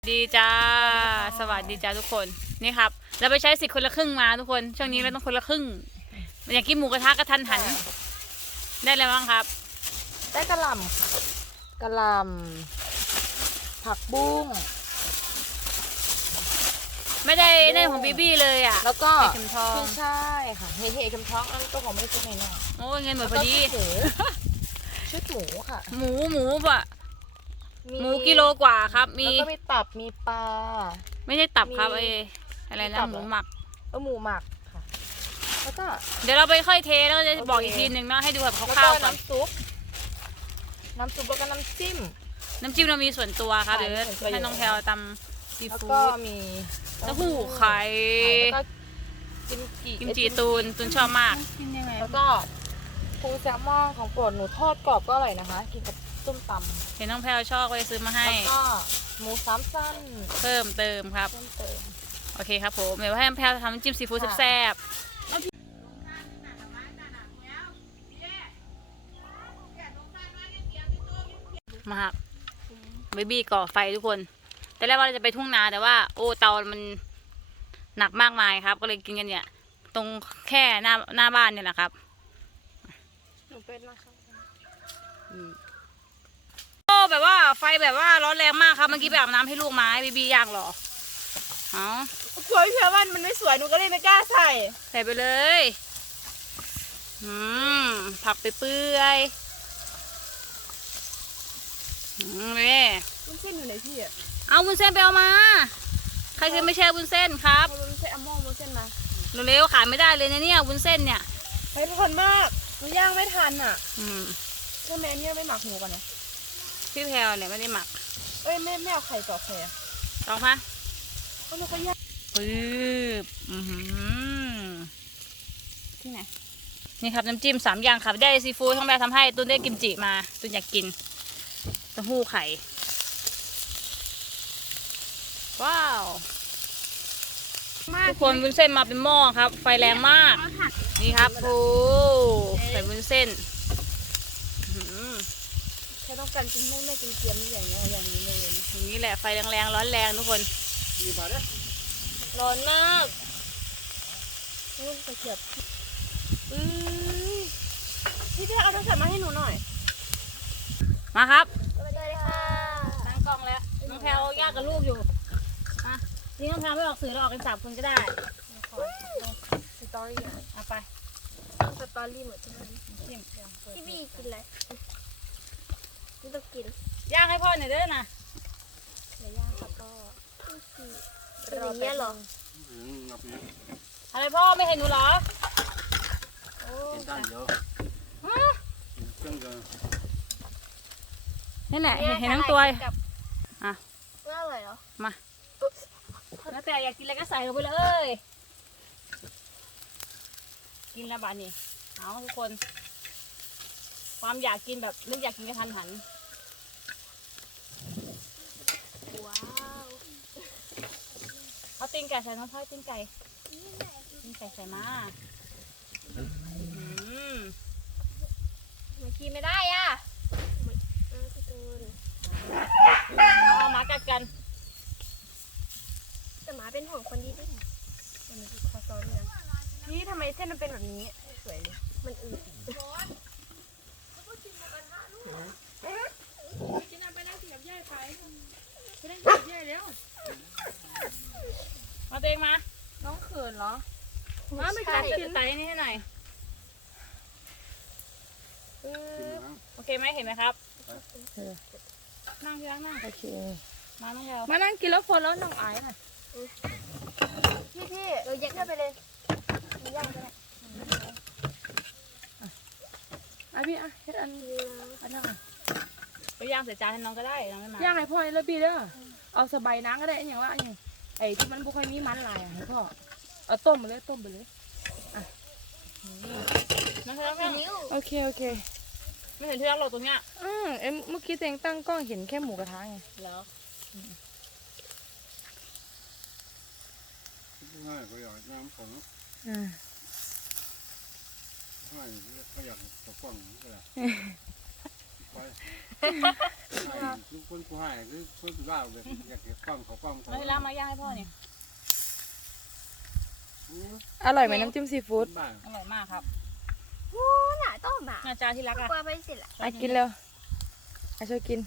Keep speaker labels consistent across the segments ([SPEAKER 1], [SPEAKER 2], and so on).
[SPEAKER 1] ดีจ้าสวัสดีจ้าทุกคนนี่ครับเราไปใช้สิทธิ์คนละครึ่งมาทุกคนช่วงนี้เราต้องคนละครึ่งอยากกินหมูกระทะกระทันหันได้อะไรบ้างครับ
[SPEAKER 2] ได้กะหล่ำค่ะกะหล่ำผักบุ้ง
[SPEAKER 1] ไม่ได้ในของบีบี้เลยอ่ะ
[SPEAKER 2] แล้วก็
[SPEAKER 1] เห็ดเข็มทอง
[SPEAKER 2] ใช่ค่ะเห็ดเข็มทองอันตัวของไม่ซื้อในหน่อย
[SPEAKER 1] โอ้ยเงินหมดพอดี
[SPEAKER 2] ชุดหมูค่ะ
[SPEAKER 1] หมูบะหมูกิโลกว่าครับมี
[SPEAKER 2] แล้วก็มีตับมีปลา
[SPEAKER 1] ไม่ใช่ตับครับอะไรนะหมูหมัก
[SPEAKER 2] หมูหมักค่ะแล้วก็
[SPEAKER 1] เดี๋ยวเราไปค่อยเทแล้วจะบอกอีกทีหนึ่งเนาะให้ดูแบบคร่าวๆก่อน
[SPEAKER 2] น้ำซุปแล้วก็น้ำจิ้ม
[SPEAKER 1] เรามีส่วนตัวครับเดี๋ยวให้น้องแพลวตำซีฟู้ด
[SPEAKER 2] แล้วก็มี
[SPEAKER 1] เต้าหู้ไข่
[SPEAKER 2] แล้วก็
[SPEAKER 1] กิมจิตูนชอบมาก
[SPEAKER 2] แล้วก็ปูแซลมอนของโปรดหนูทอดกรอบก็อร่อยนะคะกินกับส้มตำ
[SPEAKER 1] เห็นน้องแพลวชอบก็เลยซื้อมาให้
[SPEAKER 2] แล้วก็หมูสามสั้น
[SPEAKER 1] เพิ่มเติมครับโอเคครับผมเดี๋ยวให้น้องแพลวทำน้ำจิ้มซีฟู้ดแซ่บมาครับเบบี้ก่อไฟทุกคนแต่แรกว่าเราจะไปทุ่งนาแต่ว่าโอ้เตามันหนักมากมายครับก็เลยกินกันเนี่ยตรงแค่หน้าบ้านเนี่ยแหละครับ
[SPEAKER 2] หนูเป็นนะคะ
[SPEAKER 1] โอ้แบบว่าไฟแบบว่าร้อนแรงมากครับเมื่อกี้ไปอาบน้ำให้ลูกมาเบบี้ย่างหรออ๋
[SPEAKER 2] อกลัวพี่เชื่อว่ามันไม่สวยหนูก็เลยไม่กล้าใส่
[SPEAKER 1] ไปเลยผักไปเปื่อยแม่
[SPEAKER 2] วุ้นเส้นอยู่ไหนพี่อ่ะ
[SPEAKER 1] เอาวุ้นเส้นไปเอามาใครเคยไม่แช่วุ้นเส้นครับ
[SPEAKER 2] วุ้นเส้นเอาหม้อวุ้นเส้นมา
[SPEAKER 1] เร็วๆขายไม่ได้เลยเนี่ยวุ้นเส้นเนี่ย
[SPEAKER 2] ไม่ทันมากหนูย่างไม่ทันอ่ะใช่ไหมเนี่ยไม่หมักหมูก่อนนะ
[SPEAKER 1] พี่แพลวเนี่ยไม่ได้หมัก
[SPEAKER 2] ไม่เอาไข่ต่อไข่อะ
[SPEAKER 1] ลองปะ
[SPEAKER 2] ก็เราก็ย่าง
[SPEAKER 1] ปึ๊บที่ไหนนี่ครับน้ำจิ้ม3 อย่างครับได้ซีฟู้ดทั้งแบบทำให้ตุนได้กิมจิมาตุนอยากกินเต้าหู้ไข่ว้าวทุกคนวุ้นเส้นมาเป็นหม้อครับไฟแรงมากนี่ครับโอ้ใส่วุ้นเส้น
[SPEAKER 2] แค่ต้องการกินไม่กินเกรียมอย่างนี้เลย
[SPEAKER 1] อย่างนี้แหละไฟแรงร้อนแรงทุกคน
[SPEAKER 2] ร้อนมากตะเกียบพี่จะเอาโทรศัพท์มาให้หนูหน่อย
[SPEAKER 1] มาครับ
[SPEAKER 2] สวัสดีค่ะ
[SPEAKER 1] ตั้งกล้องแล้วน้องแพลวยากกับลูกอยู่นี่น้องแพลวไม่ออกสื่อเราออกกัน3 คนก็ได้
[SPEAKER 2] สตอรี่
[SPEAKER 1] เอาไป
[SPEAKER 2] สตอรี่หมดใช่ไหมพี่บีกินอะไรไม่ต้องกิน
[SPEAKER 1] ย่างให้พ่อหน่อยเด้อนะ
[SPEAKER 2] เดี๋ยวย่างแล้วก็รอเนี้ยหรอ
[SPEAKER 1] อะไรพ่อไม่เห็นหนูเหรอนี่แหละเห็นทั้งตัวอ่ะ
[SPEAKER 2] น่าอร่อยเหรอ
[SPEAKER 1] มาแล้วแต่อยากกินอะไรก็ใส่ลงไปเลยกินแล้วบาดนี้เอาทุกคนความอยากกินแบบนึกอยากกินกระทันหัน
[SPEAKER 2] ว้าว
[SPEAKER 1] เอาตีนไก่ใส่น้องพ่อตีนไก่ใส่มา
[SPEAKER 2] มันกินไม่ได้อ่ะ
[SPEAKER 1] เอาหมากัดกัน
[SPEAKER 2] แต่หมาเป็นของคนดีด้วยมันมีคอซอนนะนี่ทำไมเส้นมันเป็นแบบนี้สวยเลยมันอืดกินอะไรไปนั่งเสียบย่ายไปนั่งเสียบย่ายแล้ว
[SPEAKER 1] มาเตงมา
[SPEAKER 2] น้องเขินเหรอ
[SPEAKER 1] มาไม่กัดไตนี่ให้หน่อยโอเคไหมเห็นไหมครับนั่งที่นั่ง
[SPEAKER 2] โอเค
[SPEAKER 1] มานั่งแล้ว
[SPEAKER 2] มานั่งกินแล้วคนแล้วน้องไอ้น่ะพี่เราแยกกันไปเลยย่างกันเลยพี่เฮ็ดอันนั้น
[SPEAKER 1] ก็ย่างใส่จานให้น้องก็ได้น้องไม่มา
[SPEAKER 2] ย่างให้พ่อเลยพี่เด้อเอาสบายน้ำก็ได้อย่างว่าอย่างไอ้ที่มันบุค่อยมีมันลายให้พ่อเอาต้มไปเลย
[SPEAKER 1] น้องเธอต้อง
[SPEAKER 2] โอเค
[SPEAKER 1] ไม่เห็นที่รักเราตรงเนี้ย
[SPEAKER 2] เมื่อกี้เองตั้งกล้องเห็นแค่หมูกระทะไง
[SPEAKER 1] แล้ว
[SPEAKER 3] ง่ายก็อยากน้ำของง่ายก็อยากตะกล้องก็ได้ไปทุกคนกูให้คือคนบ้าแบบอยากเก็บกล้องเขากล้องเขา
[SPEAKER 1] เอาให้ล้างมาย่างให้พ่อเนี่ย
[SPEAKER 2] อร่อยไหมน้ำจิ้มซีฟู้ด
[SPEAKER 3] บ้า
[SPEAKER 1] อร่อยมากครับ
[SPEAKER 4] โอ้หน่าต้มอ่ะ
[SPEAKER 1] อาจารย์ที่รักอ่ะ
[SPEAKER 4] กลัวไปเสร็จละ
[SPEAKER 2] อ่ะกินเร็วอ่ะช่วยกิน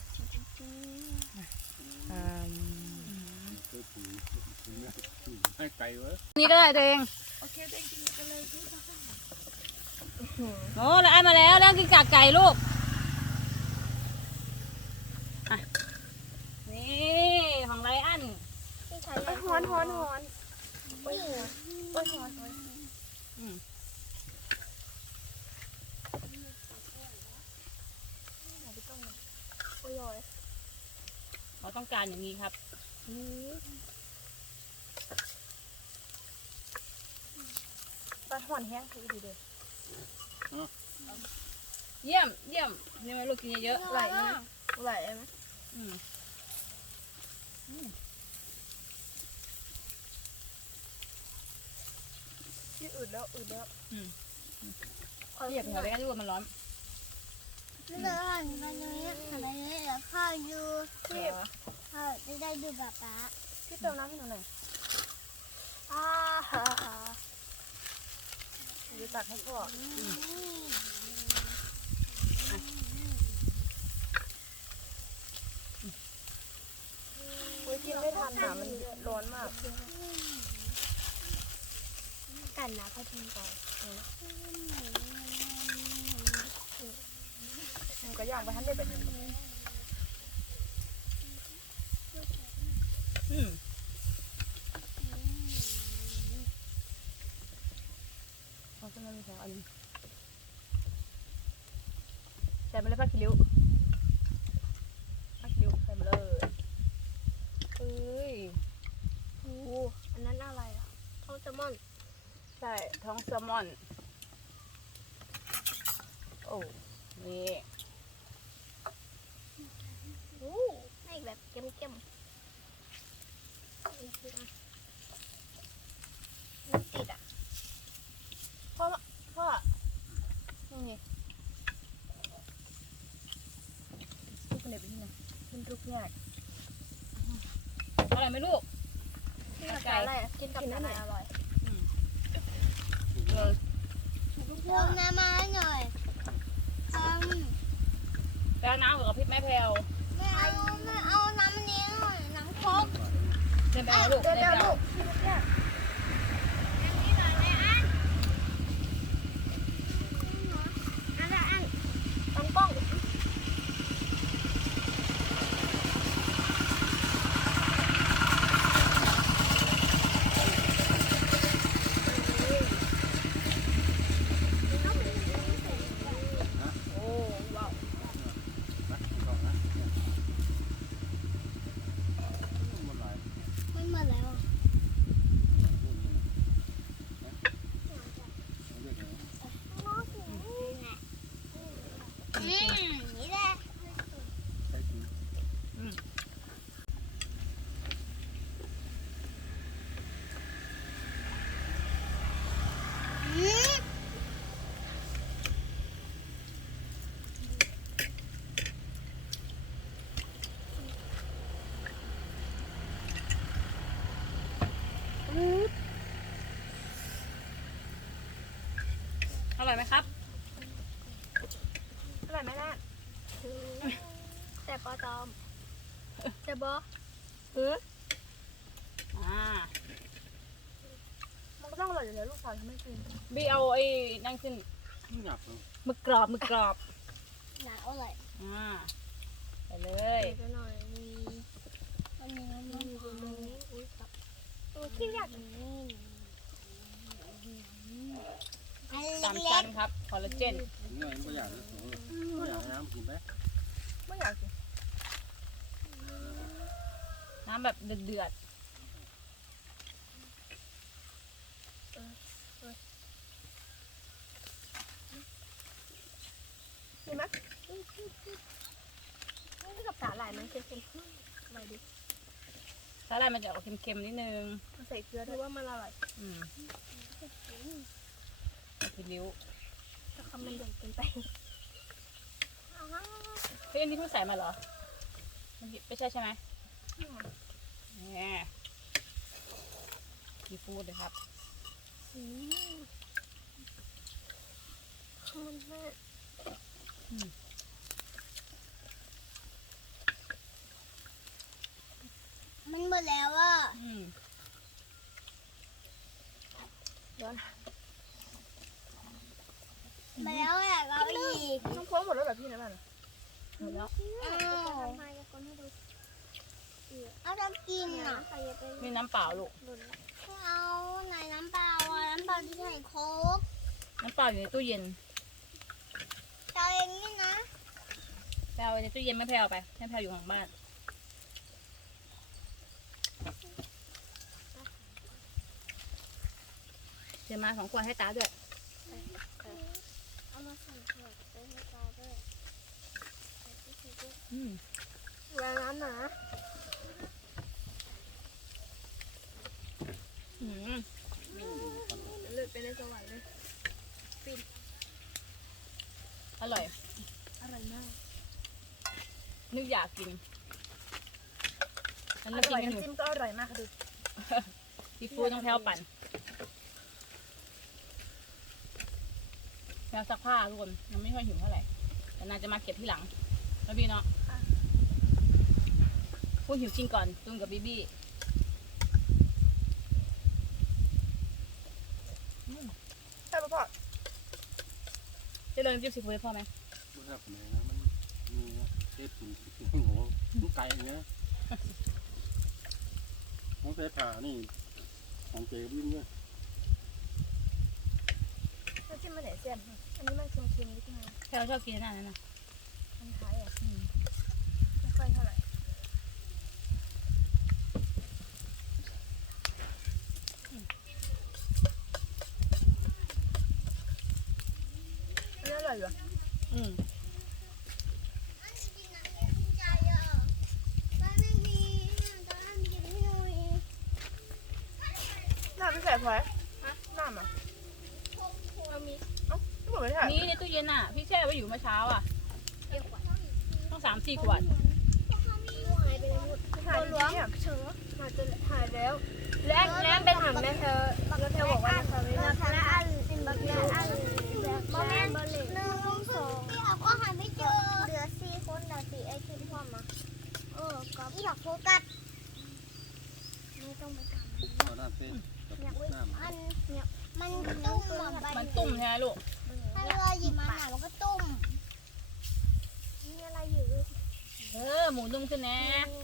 [SPEAKER 2] อ่า
[SPEAKER 3] ให้ไก่เว้ย
[SPEAKER 1] นี่ก็ได้ตัวเอง
[SPEAKER 4] โอเคเองกินกันเลย
[SPEAKER 1] โอ้แล้วไอ้มาแล้วแล้วกินกากไก่ลูกอ่ะนี่ของไรอัน
[SPEAKER 4] ฮ้อนฮ้อนฮ้อนโอ้ยโอ้ยฮ้อนโอ้ย
[SPEAKER 1] อืม
[SPEAKER 4] โอ้ยโอ้ย
[SPEAKER 1] เราต้องการอย่างนี้ครับ
[SPEAKER 2] ปลาห่อนแห้งคือดีเด้อ
[SPEAKER 1] เยี่ยมเยี่ยมนี่มาลูกกินเยอะ
[SPEAKER 4] ไหลไหมไหลไหม
[SPEAKER 1] ๆอืม
[SPEAKER 4] ที่อื่นแล้วอื่นแล้ว
[SPEAKER 1] เรียกหัวไปกันด้วยมันร้อน
[SPEAKER 5] ไม่ได้หันไปตรงนี้หันไปตรงนี้เดี๋ยวพ่อดูพ่อจะได้ดูป๊าป๊า
[SPEAKER 2] พี่เติมน้ำให้หนูหน่อย
[SPEAKER 4] อ่าฮ่าฮ่า
[SPEAKER 2] เดี๋ยวตักให้พ่อโอ้ยกินไม่ทันอ่ะมันร้อนมาก
[SPEAKER 4] กันนะพ่อทิ้งก่อน
[SPEAKER 2] มันก็ย่างไปทันได้แบบนี้
[SPEAKER 1] อืมเอาขึ้นมามี2 อันใส่ไปเลยผักขี้ริ้วผักขี้ริ้วใส่มาเลยเอ้ย
[SPEAKER 4] โอ้อันนั้นอะไรอ่ะท้องแซลมอน
[SPEAKER 1] ใช่ท้องแซลมอนโอ้นี่
[SPEAKER 4] โอ้ให้แบบเค็มๆมันติดอ่ะ
[SPEAKER 1] พ่อนี่ลูกคนเด็กไปที่ไหน
[SPEAKER 2] กินทุกแง่
[SPEAKER 1] อร่อยไหมลูก
[SPEAKER 4] กินกับอะไรอ่ะกินกับอะไรอร่อย
[SPEAKER 1] เลย
[SPEAKER 5] เติมน้ำมาให้หน่อยท
[SPEAKER 1] แปลน้ำกับพริกไม้แพรว
[SPEAKER 5] ำไม่เอาน้ำนี้หน่อยน้ำโค้ก
[SPEAKER 1] เดินไปเอาลูกเดินไปเอา
[SPEAKER 4] ตั้งกล้อง
[SPEAKER 1] โอ้ว้าว
[SPEAKER 5] ไม่หมดแล้วอ่ะนี่แหละอืม
[SPEAKER 1] อร่อยไหมครับ
[SPEAKER 2] อร่อยไหมล่ะ
[SPEAKER 4] แต่ปอตอมแต่บอ
[SPEAKER 1] อ่า
[SPEAKER 2] มันก็ต้องอร่อยอยู่แล้วลูกสาวทำไม่กิน
[SPEAKER 1] บีเอาไอ้นั่นขึ้น
[SPEAKER 3] หนักเลย
[SPEAKER 1] หมึกกรอบหมึกกรอบ
[SPEAKER 5] หนาอะไร
[SPEAKER 1] อ่าไปเลย
[SPEAKER 4] เดี๋ยวหน่อยมี
[SPEAKER 5] มันมีน้ำมัน
[SPEAKER 4] ตรงนี้อุ้ยครับโอ้ขี้อยาก
[SPEAKER 5] อัน
[SPEAKER 1] สาม
[SPEAKER 5] เล็
[SPEAKER 1] ชั้
[SPEAKER 5] ก
[SPEAKER 1] นครับคอลลาเจน
[SPEAKER 3] เงื่อนก็อยากก็อยากน้ำกินไหม
[SPEAKER 2] ไม่อยากกิน
[SPEAKER 1] น้ำแบบเดือด
[SPEAKER 4] มีไหมนี่กับสาหร่ายมันเค็มๆอะไรดิ
[SPEAKER 1] ๆสาหร่ายมันจะออกเค็มๆนิดนึง
[SPEAKER 2] ใส่เกลือ
[SPEAKER 4] ห
[SPEAKER 2] ด้
[SPEAKER 4] รื
[SPEAKER 2] วย
[SPEAKER 4] อว่ามันอร่อย
[SPEAKER 1] อืมผักขี้ริ้ว
[SPEAKER 4] แต่คำมันใหญ่เกินไป
[SPEAKER 1] ฮ้ยอันนี้เพิ่งใส่มาเหรอไม่ใช่ใช่ไหมนี่ซีฟู้ดเลยครับ
[SPEAKER 5] มันหมดแล้วอ่ะ
[SPEAKER 1] อืม
[SPEAKER 5] มาแล้วอยากเอาอีก
[SPEAKER 2] น้องโค้งหมดแล้วแบบพี่นะบ้าน
[SPEAKER 1] หมดแล้ว
[SPEAKER 5] เอาจะกินอ่ะ
[SPEAKER 1] มีน้ำเปล่าลูก
[SPEAKER 5] เอาไหนน้ำเปล่าอ่ะน้ำเปล่าที่ใส่โค้ก
[SPEAKER 1] น้ำเปล่าอยู่ในตู้เย็น
[SPEAKER 5] จะเอาเองนี่นะ
[SPEAKER 1] แพลวในตู้เย็นไม่แพลวไปให้แพลวอยู่หลังบ้านเดี๋ยวมา2 ขวดให้ตาด้วย
[SPEAKER 5] เอามาใส่เผือกไปให้ตาด้วย
[SPEAKER 1] อืม
[SPEAKER 4] แรงน้ำนะ
[SPEAKER 1] อืม
[SPEAKER 4] เลือดไปในสวรรค์เลย
[SPEAKER 1] อร่อย
[SPEAKER 4] อร่อยมาก
[SPEAKER 1] นึกอยากกินฉัน
[SPEAKER 4] อ
[SPEAKER 1] ไม่กิ
[SPEAKER 4] ร่อน ย
[SPEAKER 1] กันอยู่
[SPEAKER 4] น้ำจิ้มก็อร่อยมากค่ะดู
[SPEAKER 1] ซีฟู้ดต้องแพลวปั่นแพลวซักผ้าทุกคนยังไม่ค่อยหิวเท่าไหร่แต่น่าจะมาเก็บที่หลังแล้วบีเนาะพูดหิวจริงก่อนจุนกับบีบี้
[SPEAKER 4] ใช่ป่ะพ่อ
[SPEAKER 1] จะเดินจิ้มซีฟู้ดให้พ่อไหม
[SPEAKER 3] มันแบบไหนนะมันมีเทปปุ่นโอ้โหลูกไก่เนี้ยน้องเฟสผ่านี่ของเจ๊บิ้มเนี่ย
[SPEAKER 4] น้ำจิ้มมันไหนเสียมอันนี้มันเค็มๆนิดนึง
[SPEAKER 1] แพลวชอบกินอันนั้นนะ
[SPEAKER 4] อันท้ายอ่ะไม่ค่อยเท่าไหร่อันนี้อร่อยอยู่
[SPEAKER 1] อืม
[SPEAKER 4] น้ำไม่ใส่พลอยน้ำอ่ะเรามีเอ้าไม่หมดเลยค่ะ
[SPEAKER 1] นี่ในตู้เย็นอ่ะ พี่แช่ไว้อยู่เมื่อเช้าอ่ะต้อง3-4 ขวด
[SPEAKER 4] หายล้วงเชื้อหายจนหายแล้วแล้วไปถามแม่เธอแล้วเธอบอกว่าเธอไม่
[SPEAKER 5] บั
[SPEAKER 4] น่าก
[SPEAKER 5] ละอันเป็นบักละอันโมเมนต์1 2พี่เอาก็หาไม่เจอเหลือ4 คนเดี๋ยวตีไอ้คิดพ่อมาก็พี่อยากโฟกัสไม่ต้องไปถาม
[SPEAKER 3] ตอนนั้นเฟสกับน้ำ
[SPEAKER 5] อันเนี่ยมันตุ้มอ่ะใบ
[SPEAKER 1] มันตุ่มใช่ไหมลูก
[SPEAKER 5] ถ้าเราหยิบมาหนามันก็ตุ้มมีอะไรอยู่
[SPEAKER 1] หมูนุ่มขึ้นแน่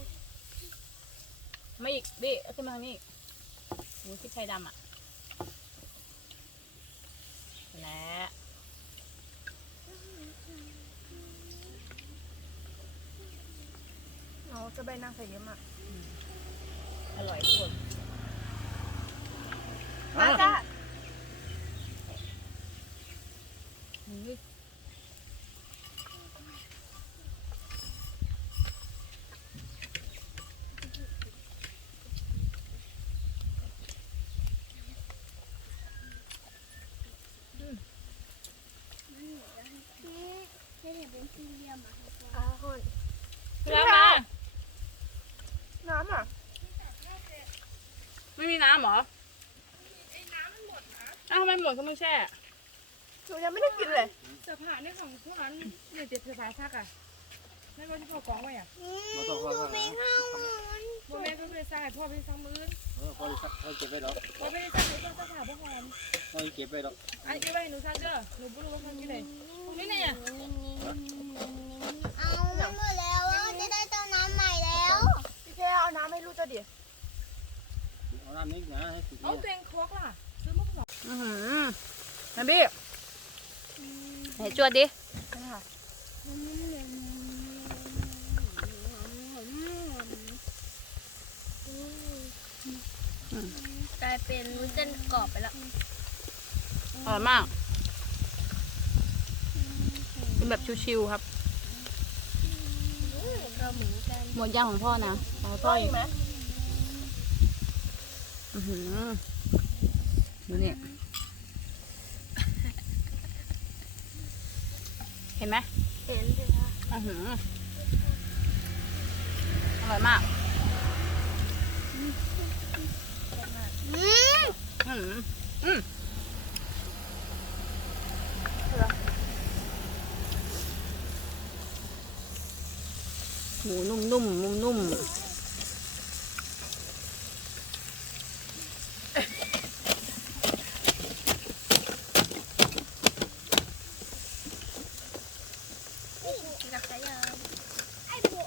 [SPEAKER 1] ไม่อีกบี้เอาขึ้นมาทางนี้อีกหมูพริกไทยดำอ่ะและ
[SPEAKER 4] เอาจะใบนางใส่เยอะมาก
[SPEAKER 1] อร่อยทุกคน
[SPEAKER 4] มาจ้า
[SPEAKER 1] อืม
[SPEAKER 5] ไม่เห็นเป็นสี่เหลี่ยมอ่ะ
[SPEAKER 4] ฮอน
[SPEAKER 1] แล้วมา
[SPEAKER 4] น้ำอ่ะ
[SPEAKER 1] ไม่มีน้ำเหรออ้าวทำไมหมดก็ไม่แช่
[SPEAKER 4] หนูยังไม่ได้กินเลย
[SPEAKER 2] เสื้อผ้าในของพวกนั้นเนี่ยเจ็บเสื้อผ้าซักอ่ะไม่ว่าที่พ่อกองไว้อ่ะ
[SPEAKER 5] ดูไปเข้ามัน
[SPEAKER 2] โมแม่ก็ไม่ได้ซักให้พ่อไปซักมื้อ
[SPEAKER 3] พอได้สักเขาเก็บไว้หรอก
[SPEAKER 2] พ่อไม่ได้ซักให้ต้องซักผ้าพ่อหอม
[SPEAKER 3] เขาเก็บไว้หรอก
[SPEAKER 2] อันนี้ไว้ให้หนูซักเด้อหนูไม่รู้ว่าซักที่ไหนตรงนี้เนี่ย
[SPEAKER 5] เอามันหมดแล้วจะได้เติมน้ำใหม่แล้ว
[SPEAKER 4] พี่แค่เอาน้ำให้ลูกเจ้าดิ
[SPEAKER 3] เอาน้ำนี้นะให้ติด
[SPEAKER 2] เอา
[SPEAKER 3] เนี่ย
[SPEAKER 2] ตัวเองควักล่ะซื้อมาก่อน
[SPEAKER 1] อือหือนะบี้ไหนจวดดิ
[SPEAKER 4] นี่ค่ะ
[SPEAKER 5] กลายเป็นวุ้นเส้นกรอบไปแล้ว
[SPEAKER 1] อร่อยมากเป็นแบบชิวๆครับ
[SPEAKER 5] ก็เหมือนกัน
[SPEAKER 1] หมดย่างของพ่อนะเอาพ่ออีก
[SPEAKER 4] ไหม
[SPEAKER 1] อือหือดูนี่เห็นไหม
[SPEAKER 5] เห็นสิคะ
[SPEAKER 1] อือหือร่อยมาก
[SPEAKER 5] อืม
[SPEAKER 1] อืมอืมหมูนุ่มๆนุ่มๆ
[SPEAKER 5] อยากใช้ยาไอ้พวก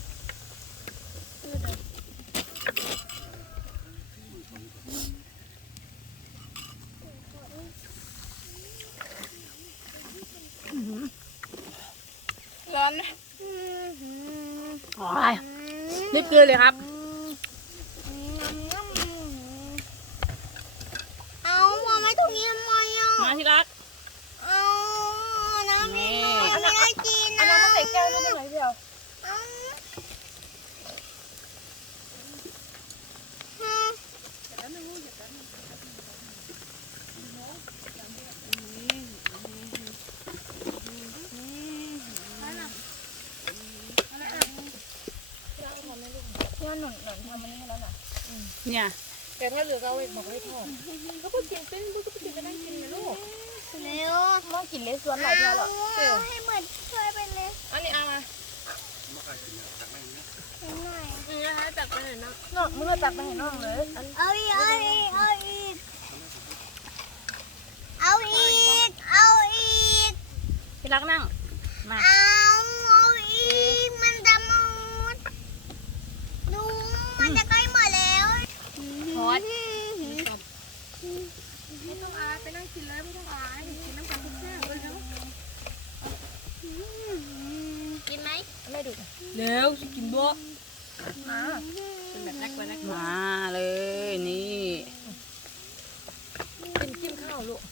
[SPEAKER 2] ร้อน
[SPEAKER 1] อ๋อรีบกินเลยครับ
[SPEAKER 5] เอาวางไว้ตรงนี้ทำไมอ่ะ
[SPEAKER 1] มาที่รัก
[SPEAKER 5] เอาน้ำไม่
[SPEAKER 1] นี่
[SPEAKER 5] ไม่ได้กิน
[SPEAKER 2] อัน
[SPEAKER 5] นะ
[SPEAKER 2] นั้นมาใส่แก้วลูกหน่อยเดียว
[SPEAKER 5] เอา
[SPEAKER 2] พี่ว่าหนุนทำมันนี้ให้แล้วน่ะ
[SPEAKER 1] เนี่ย
[SPEAKER 2] แต่ถ้าเหลือก็เอาไว้บอกไว้ทอดก็พูดกินเป็นพูดก็พูดกินไปนั่งกินนะลูก
[SPEAKER 5] เร็ว
[SPEAKER 2] มองกินเลสสวนหลายเท่าหรอ
[SPEAKER 5] เอาให้เหมือนช่วยไปเลย
[SPEAKER 2] อันนี้เอามา
[SPEAKER 3] มาขายกินจากแม่งนะ
[SPEAKER 5] หน่อย
[SPEAKER 2] นี่นะคะตักไปเห็นน้องน้องมึงก็ตักไปเห็นน้องเลยอัน
[SPEAKER 5] เอาอีกเอาอีกเอาอีกเอาอีกเอาอีก
[SPEAKER 1] ที่รักนั่ง มา
[SPEAKER 5] เอาอีกมันจะหมดดูมันจะใกล้หมดแล้ว
[SPEAKER 1] พอด
[SPEAKER 2] ไม่ต้องอายไปนั่งกินเลยไม่ต้องอายกินน้ำกันทุกแซ่บเลยเนาะ
[SPEAKER 5] กินไหม
[SPEAKER 2] ไม่ดูเร็วสิกินบัวมาเป็นแบบแรกไปแรก
[SPEAKER 1] มาเลยนี่
[SPEAKER 2] กินจิ้มข้าวลูก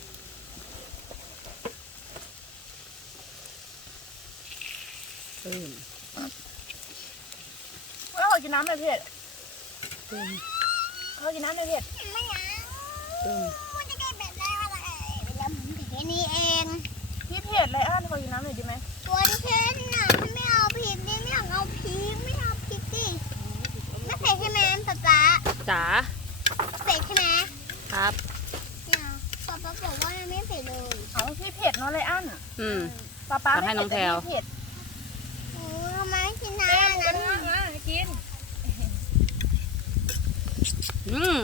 [SPEAKER 2] แล้วขอกินน้ำหน่อยเผ็ดขอกินน้ำหน่อยเผ็ด
[SPEAKER 5] ไม่เอามันจะได้แบบได้อะไรแล้วมันถึงแค่นี้เอง
[SPEAKER 2] พี่เผ็ดไรอันขอกินน้ำหน่อยดีไหม
[SPEAKER 5] ตัวที่เผ็ดน่ะไม่เอาพริกดิไม่อยากเอาพริกไม่เอาพริกดิไม่เผ็ดใช่ไหมป๊าป๊า
[SPEAKER 1] จ๋า
[SPEAKER 5] เผ็ดใช่ไหม
[SPEAKER 1] ครับ
[SPEAKER 5] เนี่ยป๊าป๊าบอกว่ามันไม่เผ็ดเลย
[SPEAKER 2] เอาพี่เผ็ดเนาะไรอัน
[SPEAKER 1] อืม
[SPEAKER 2] ป้าป้า
[SPEAKER 1] ตักให้น้องแพรว
[SPEAKER 2] เผ็ด
[SPEAKER 5] โอ้ทำไมกิน
[SPEAKER 2] แม่
[SPEAKER 5] น้ำ
[SPEAKER 2] กิน
[SPEAKER 5] นั้น
[SPEAKER 2] นะกิน
[SPEAKER 1] อืม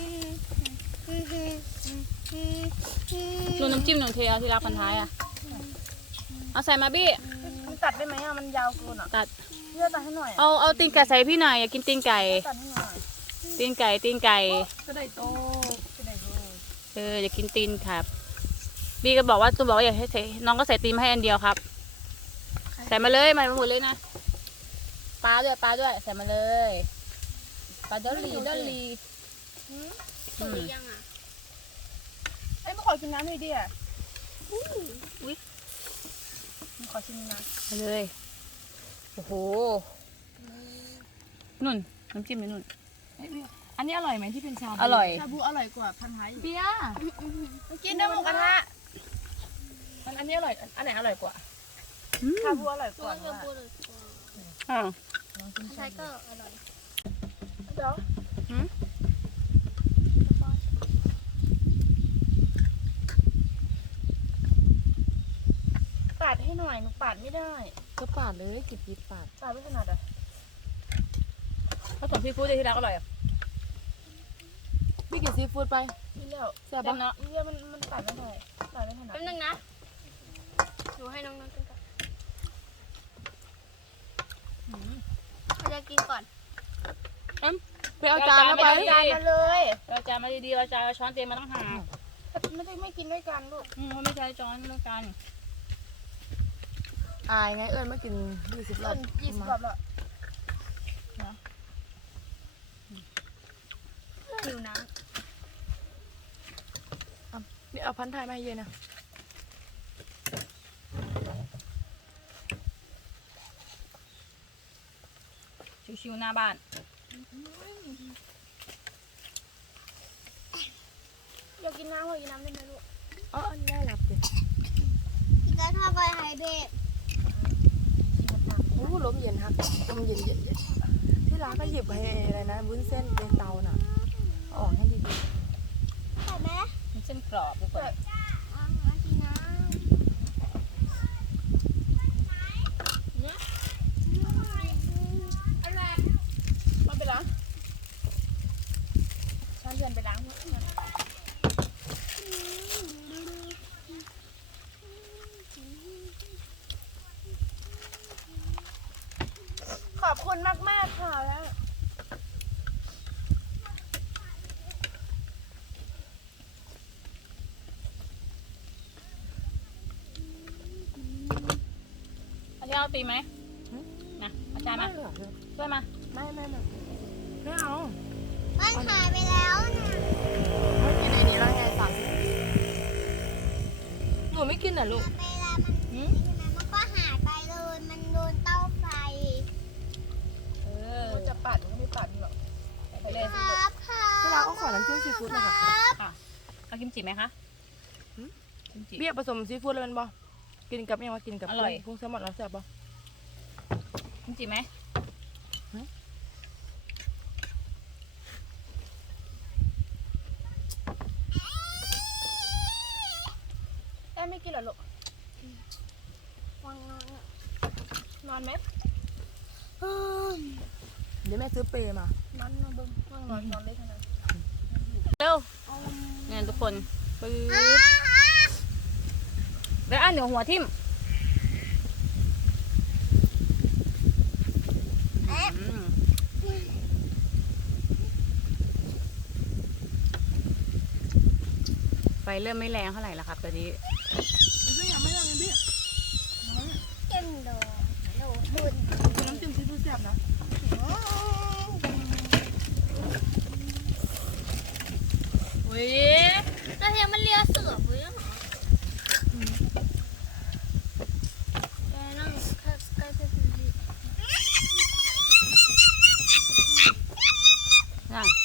[SPEAKER 1] ดูน้ำจิ้มหนึ่งเทเอาที่รักพันท้ายอ่ะ เอาใส่มาบี้
[SPEAKER 2] มันตัดได้ไหมอ่ะมันยาวเกินอ่ะ
[SPEAKER 1] ตัด
[SPEAKER 2] เลือกตัดให้หน่อย
[SPEAKER 1] เอาตีนไก่ใส่พี่หน่อยอยากกินตีนไก่
[SPEAKER 2] ตัดให้หน่อย
[SPEAKER 1] ตีนไก่
[SPEAKER 2] จะได้โตจะได้โต
[SPEAKER 1] อยากกินตีนครับ บี้ก็บอกว่าตูบอกว่าอยากให้ใส่น้องก็ใส่ตีนมาให้อันเดียวครับ ใส่มาเลยมาหมดเลยนะปลาด้วยใส่มาเลยปลาดอลลี่
[SPEAKER 5] สุกหรือยังอ่ะ
[SPEAKER 2] เอ้ยมาขอกินน้ำหน่อยดิอ่ะมาขอชิมน้ำ
[SPEAKER 1] มาเลยโอ้โหนุ่นน้ำจิ้มเลยนุ่น
[SPEAKER 2] อันนี้อร่อยไหมที่เป็นชาบู
[SPEAKER 1] อร่อย
[SPEAKER 2] ชาบูอร่อยกว่าพันท้าย
[SPEAKER 1] เบีย
[SPEAKER 2] กินได้หมูกระทะอันนี้อร่อยอันไหนอร่อยกว่าชาบูอร่อยกว่า
[SPEAKER 1] อ่า
[SPEAKER 5] ใช่ก็อร่อย
[SPEAKER 2] เดี๋ยวปาดให้หน่อยหนูปาดไม่ได้
[SPEAKER 1] ก็ปาดเลยจิบปาด
[SPEAKER 2] ปาดไม่ถนัดอ่ะ
[SPEAKER 1] ผสมซีฟู้ดเลยที่รักอร่อยอ่ะพี่กินซีฟู้ดไป
[SPEAKER 2] นี่แล้ว
[SPEAKER 1] แซ่บปะ
[SPEAKER 2] เนาะนี่มันปาดไม่ได้ปาดไม่ถนัด
[SPEAKER 5] แป๊บนึงนะหนูให้น้องๆกินก่อนใครจะกินก่อน
[SPEAKER 1] ไปเอาจานมาไป
[SPEAKER 2] จานมาเลย
[SPEAKER 1] เอาจานมาดีๆเอาจานเอาช้อนเตรียมมาต้องหา
[SPEAKER 2] ไม่กินด้วยกันลูก
[SPEAKER 1] ไม่ใช่ช้อนต้องการ
[SPEAKER 6] อายไงเอิญมากิน20 รอบ
[SPEAKER 2] 20 รอบแล้ว
[SPEAKER 5] หิวน้
[SPEAKER 6] นี่เอาพันธุ์ไทยมาให้เยอะนะ
[SPEAKER 1] ชิวๆหน้าบ้าน
[SPEAKER 2] อยากกินน้ำขอกินน้ำได้ไหมลูก
[SPEAKER 6] อ๋ออันนี้ได้รับดิ
[SPEAKER 5] ำกินกระทอดไก่ไฮเบรก
[SPEAKER 6] โอ้ลมเย็นฮักลมเย็นที่ร้านก็หยิบให้อะไรนะวุ้นเส้นในเตาน่ะเอาออกให้ดี
[SPEAKER 5] ใส่ไหม
[SPEAKER 1] มันเส้นกรอบทุกคน
[SPEAKER 5] เอาทีนะ
[SPEAKER 2] มาไปล้างฉันเชิญไปล้าง
[SPEAKER 6] ขอบคุณมากๆค่ะแล้ว
[SPEAKER 1] อันนี้เอาตีไหมนะอาจารย์มาช่วยมา
[SPEAKER 6] ไม่เอา
[SPEAKER 5] มันหายไปแล้วนะ
[SPEAKER 6] กินในนี้แล้วไง30หนูไม่กินเหรอลูก
[SPEAKER 5] เวลามันก็หายไปเลย มันโดนเตาไฟ
[SPEAKER 6] หนูจะปัดหนูก็ไม่ปัดหรอก
[SPEAKER 1] ไปเลย
[SPEAKER 5] ครับค่ะ
[SPEAKER 6] ที่ร้านก็ขอน้ำจิ้มซีฟู้ดหนะคะ
[SPEAKER 1] ค่ะเอากิมจิไหมคะกิมจิ
[SPEAKER 6] เบี้ยผสมซีฟู้ดเลยมันบ่กินกับยังว่ากินกับ
[SPEAKER 1] อร่อย
[SPEAKER 6] กุ้งแซลมอนแล้วแซ่บบ่
[SPEAKER 1] กิมจิไหม
[SPEAKER 2] แม่ไม่กินเหรอลูก
[SPEAKER 5] วางนอน
[SPEAKER 2] นอนไหม
[SPEAKER 6] เดี๋ยวแม่ซื้อเปรย์มาน
[SPEAKER 2] อนนอนเบิ้งนอนเล็กขนาดนั้น
[SPEAKER 1] เร็วเนี่ยทุกคนปื๊บแล้วอันเดี๋ยวหัวทิ่มอืมไฟเริ่มไม่แรงเท่าไหร่แล้วครับตอนนี้
[SPEAKER 5] เก็มโดบุญ
[SPEAKER 6] น้ำจิ้มซีฟู้ดแซ่บนะ
[SPEAKER 5] เว้ยแล้วยังมันเลียเสือเว้ยเหรอแกนั่งใกล้ๆพี่
[SPEAKER 1] นั่ง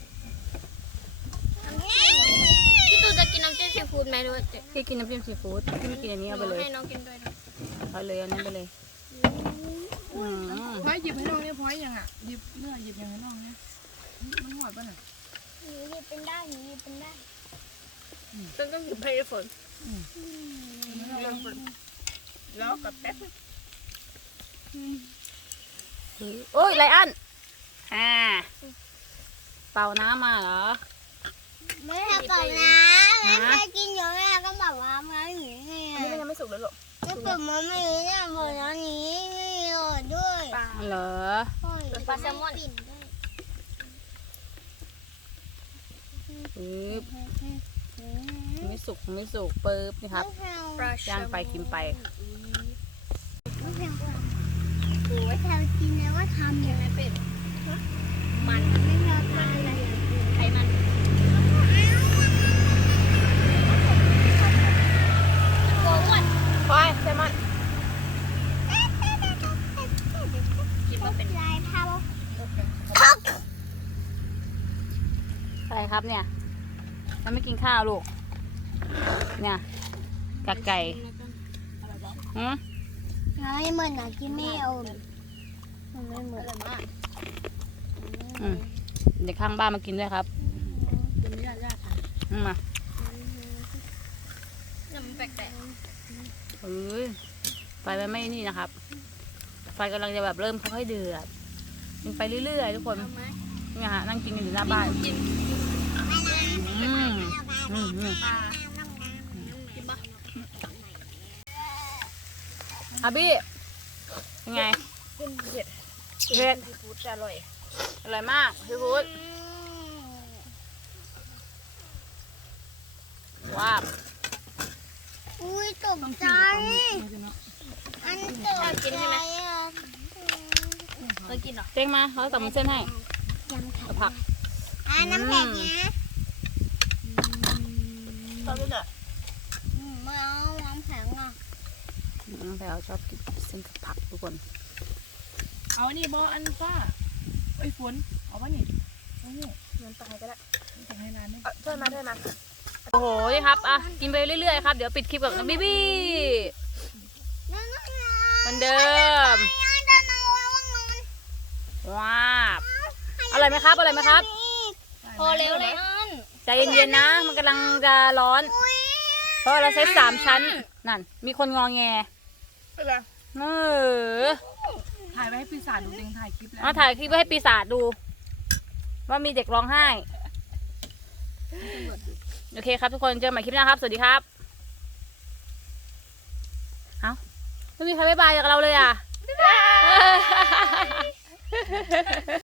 [SPEAKER 5] พี่ตูจะกินน้ำจิ้มซีฟู้ดไหมด้วย
[SPEAKER 1] พี่กินน้ำจิ้มซีฟู้ดพี่ไม่กินอันนี้เอาไปเลย
[SPEAKER 5] ให้น้องกินด้วยนะ
[SPEAKER 1] เอาเลยอันนั้นไปเลยอืม
[SPEAKER 6] พอยหยิบให้น้องเนี่ยพอยยังอ่ะหยิบเนื้อหยิบยังให้น้องเนี่ยมันหอดป่ะน่ะ
[SPEAKER 5] หนูหยิบเป็นได้หนูหยิบเป็นได้
[SPEAKER 2] ฉันต้องหยิบให้ฝนแล้วกับแป๊บ
[SPEAKER 1] โอ้ยไรอันเป่าน้ำมาเหรอ
[SPEAKER 5] ไม่ทำก่อนนะแม่เคยกินอยู่แม่ก็บอกว่ามันอย่างนี้
[SPEAKER 2] อันนี้มันยังไม่สุกเลยหรอก
[SPEAKER 5] ถ้าเกิดมันไม่มีเนี่ยหมดแล้วนี้ไม่มีหรอด้วย
[SPEAKER 1] เหรอ
[SPEAKER 5] ปลาแซลมอน
[SPEAKER 1] ปึ๊บไม่สุกไม่สุกปึ๊บนี่ครับย่างไปกินไป
[SPEAKER 5] โอ้ยเรากินแล้วว่าทำอย่างไรเป็ดมันไม่ชอบทานอะไรไขมันโอ้วน
[SPEAKER 6] พอยแซลมอน
[SPEAKER 5] กินมาเป็นลายพาว
[SPEAKER 1] อะไรครับเนี่ยมันไม่กินข้าวลูกเนี่ยกักไก่หืม
[SPEAKER 5] น้อยเหมือนหนักินไม่เอามันไม่เหมือนมาก
[SPEAKER 1] เด็กข้างบ้านมากินด้วยครับ
[SPEAKER 2] กินไม่ได้ยากค่ะ
[SPEAKER 1] มา
[SPEAKER 5] น้ำแปลก
[SPEAKER 1] เอ้ยไฟมันไม่นี่นะครับ ไฟกำลังจะแบบเริ่มค่อยๆเดือดกินไปเรื่อยๆทุกคนเนี่ยฮะนั่งกินกันอยู่หน้าบ้านอาบี้ยังไงเผ็ด
[SPEAKER 2] ซีฟู้ดจะอร่อย
[SPEAKER 1] อร่อยมากพี่พุทธว้าว
[SPEAKER 5] อุ้ยตกใจอันตกใจอ่ะ
[SPEAKER 2] เคยกินหรอ
[SPEAKER 1] เจ๊งมาเขาตักมันเส้นให้
[SPEAKER 5] ยำไข่
[SPEAKER 1] กับผัก
[SPEAKER 5] น้ำแข็งนะ
[SPEAKER 2] ตอนนี้แหละ
[SPEAKER 5] ไม่เอาน้ำแข็งอ่ะ
[SPEAKER 1] น้องแพลวชอบกินเส้นกับผักทุกคน
[SPEAKER 2] เอานี่บออันฟ้าไอ้ฝนเอาวะนี่โอ้โหเงินตายก็ได้แต่ให้ร้านนี่เชิญมา
[SPEAKER 1] โอ้โหนี่ครับอ่ะกินไปเรื่อยๆครับเดี๋ยวปิดคลิปกับน้องบีบี้เหมือนเดิมว้าวอร่อยไหมครับอร่อยไหมครับ
[SPEAKER 2] พอเร็วเลยอัน
[SPEAKER 1] ใจเย็นๆนะ มันกำลังจะร้อน เพราะเราใช้3 ชั้นนั่น มีคนงอแง
[SPEAKER 2] เป็นไร
[SPEAKER 1] เออ
[SPEAKER 6] ถ่ายไว้ให้ปีศาจดูเองถ่ายคลิปแล้ว
[SPEAKER 1] เอาถ่ายคลิปไว้ให้ปีศาจดู ว่ามีเด็กร้องไห้ โอเคครับทุกคนเจอกันใหม่คลิปหน้าครับ สวัสดีครับ เอาไม่มีใครบ๊ายบายจากเราเลยอ่ะ